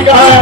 से कहा है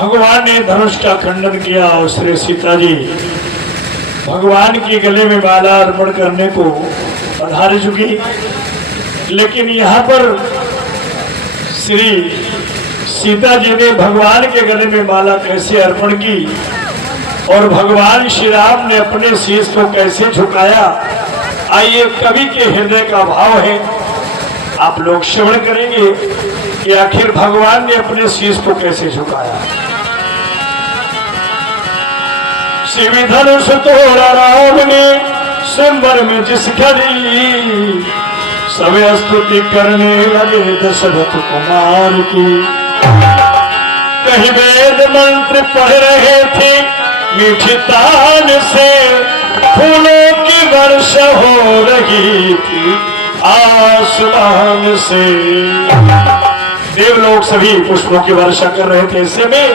भगवान ने धनुष का खंडन किया और श्री सीता जी भगवान की गले में माला अर्पण करने को पधार चुकी। लेकिन यहाँ पर श्री सीता जी ने भगवान के गले में माला कैसे अर्पण की और भगवान श्री राम ने अपने शीश को कैसे झुकाया, आइए कवि के हृदय का भाव है, आप लोग श्रवण करेंगे कि आखिर भगवान ने अपने शीश को कैसे झुकाया। शिव धनुष तोड़ा राम ने स्वयंवर में जिस घड़ी, सब स्तुति करने लगे दशरथ कुमार की। कहीं वेद मंत्र पढ़ रहे थे मीठी तान से, फूलों की वर्षा हो रही थी आसमान से। देवलोक सभी पुष्पों की वर्षा कर रहे थे। ऐसे में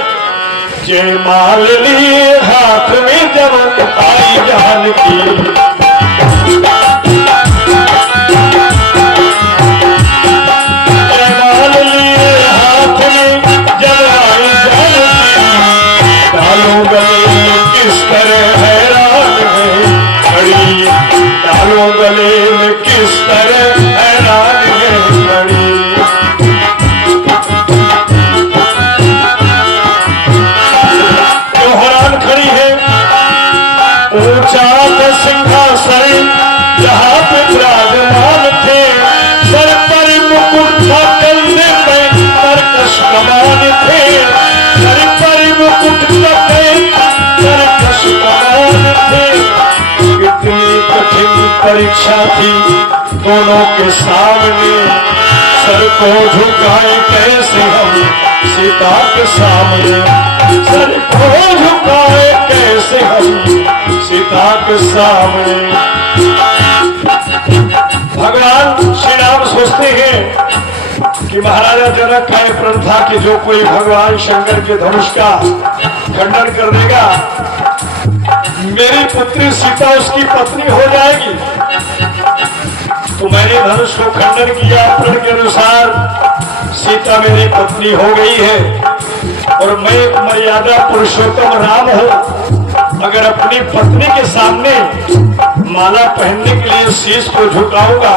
जयमाल लिए हाथ में जब आई जानकी, जयमाल लिए हाथ में जब आई जानकी, डालो गले में किस तरह हैरान है खड़ी, डालो गले में किस तरह हैरान है खड़ी। सिंहासन जहाँ पे विराजमान थे, सर पर मुकुट था कंधे पे तरकश कमान थे, सर पर मुकुट था तरकश कमान थे। कितनी कठिन परीक्षा थी दोनों के सामने, सर को झुकाए कैसे हम सीता के सामने, सर को झुकाए कैसे हम सीता के सामने। भगवान श्री राम सोचते हैं कि महाराजा जनक का प्रण था कि जो कोई भगवान शंकर के धनुष का खंडन कर देगा, मेरी पुत्री सीता उसकी पत्नी हो जाएगी। तो मैंने धनुष को खंडन किया, प्रण के अनुसार सीता मेरी पत्नी हो गई है और मैं मर्यादा पुरुषोत्तम राम हूं। अगर अपनी पत्नी के सामने माला पहनने के लिए शीश को झुकाऊंगा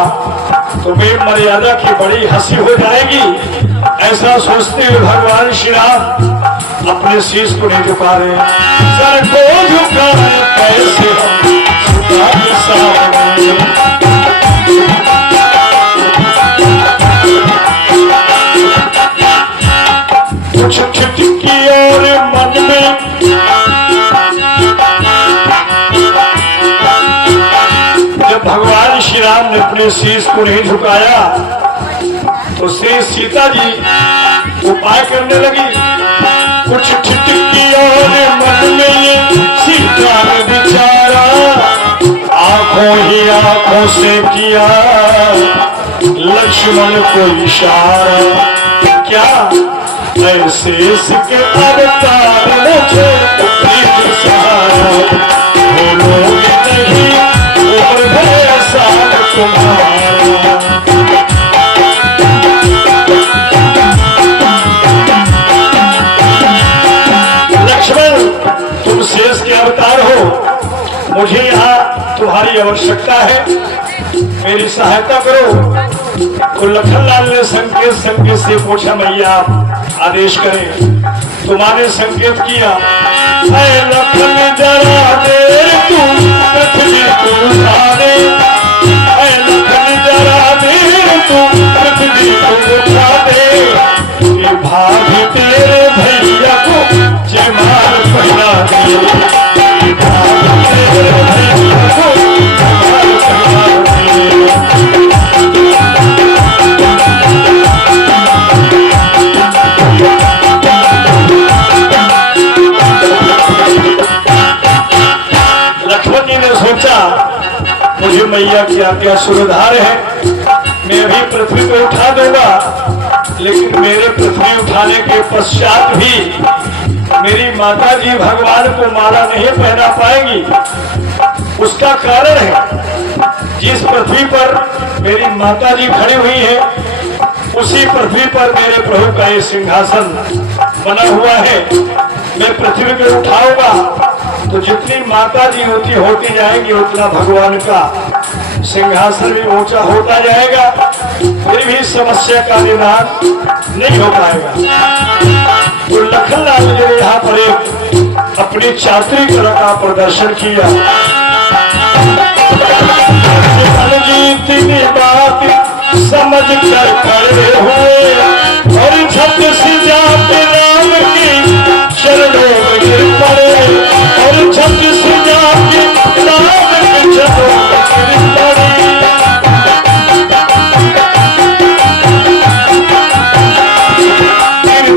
तो बेमर्यादा की बड़ी हंसी हो जाएगी। ऐसा सोचते हुए भगवान श्री राम अपने शीश को नहीं झुका रहे। सर को झुका कैसे कुछ खिटकी और मन में जब भगवान श्री राम ने अपने शीश को नहीं झुकाया तो श्री सीता जी उपाय करने लगी। कुछ ठिठकी और मन में सीता ने विचारा, आंखों ही आंखों से किया लक्ष्मण को इशारा। क्या ऐसे इसके अवतार मुझे सहारा, बोलोगे नहीं और भरोसा तुम्हारा। तुम शेष के अवतार हो, मुझे यहाँ तुम्हारी आवश्यकता है, मेरी सहायता करो। तो लखनलाल ने संकेत से पूछा, मैया आदेश करें। तुम्हारे संकेत किया, लखन जरा देर तू पृथ्वी को उठा दे, लखन जरा देर तू पृथ्वी को उठा दे, भाभी तेरे भैया को जयमाल पहना दे, भाभी तेरे भैया को जयमाल पहना दे। लक्ष्मण जी ने सोचा, मुझे मैया की आज्ञा सुरधार है, मैं अभी पृथ्वी को उठा दूंगा, लेकिन मेरे पृथ्वी उठाने के पश्चात भी मेरी माता जी भगवान को माला नहीं पहना पाएंगी। उसका कारण है, जिस पृथ्वी पर मेरी माता जी खड़ी हुई है उसी पृथ्वी पर मेरे प्रभु का ये सिंहासन बना हुआ है। मैं पृथ्वी को उठाऊंगा तो जितनी माता जी होती जाएंगी उतना भगवान का सिंहासन भी ऊंचा होता जाएगा, फिर भी समस्या का निदान नहीं हो पाएगा। तो लखनलाल जी ने यहाँ पर एक अपनी चातुरी कला का प्रदर्शन किया। इतनी बात समझ कर खड़े हुए और झट से जाते राम की चरणों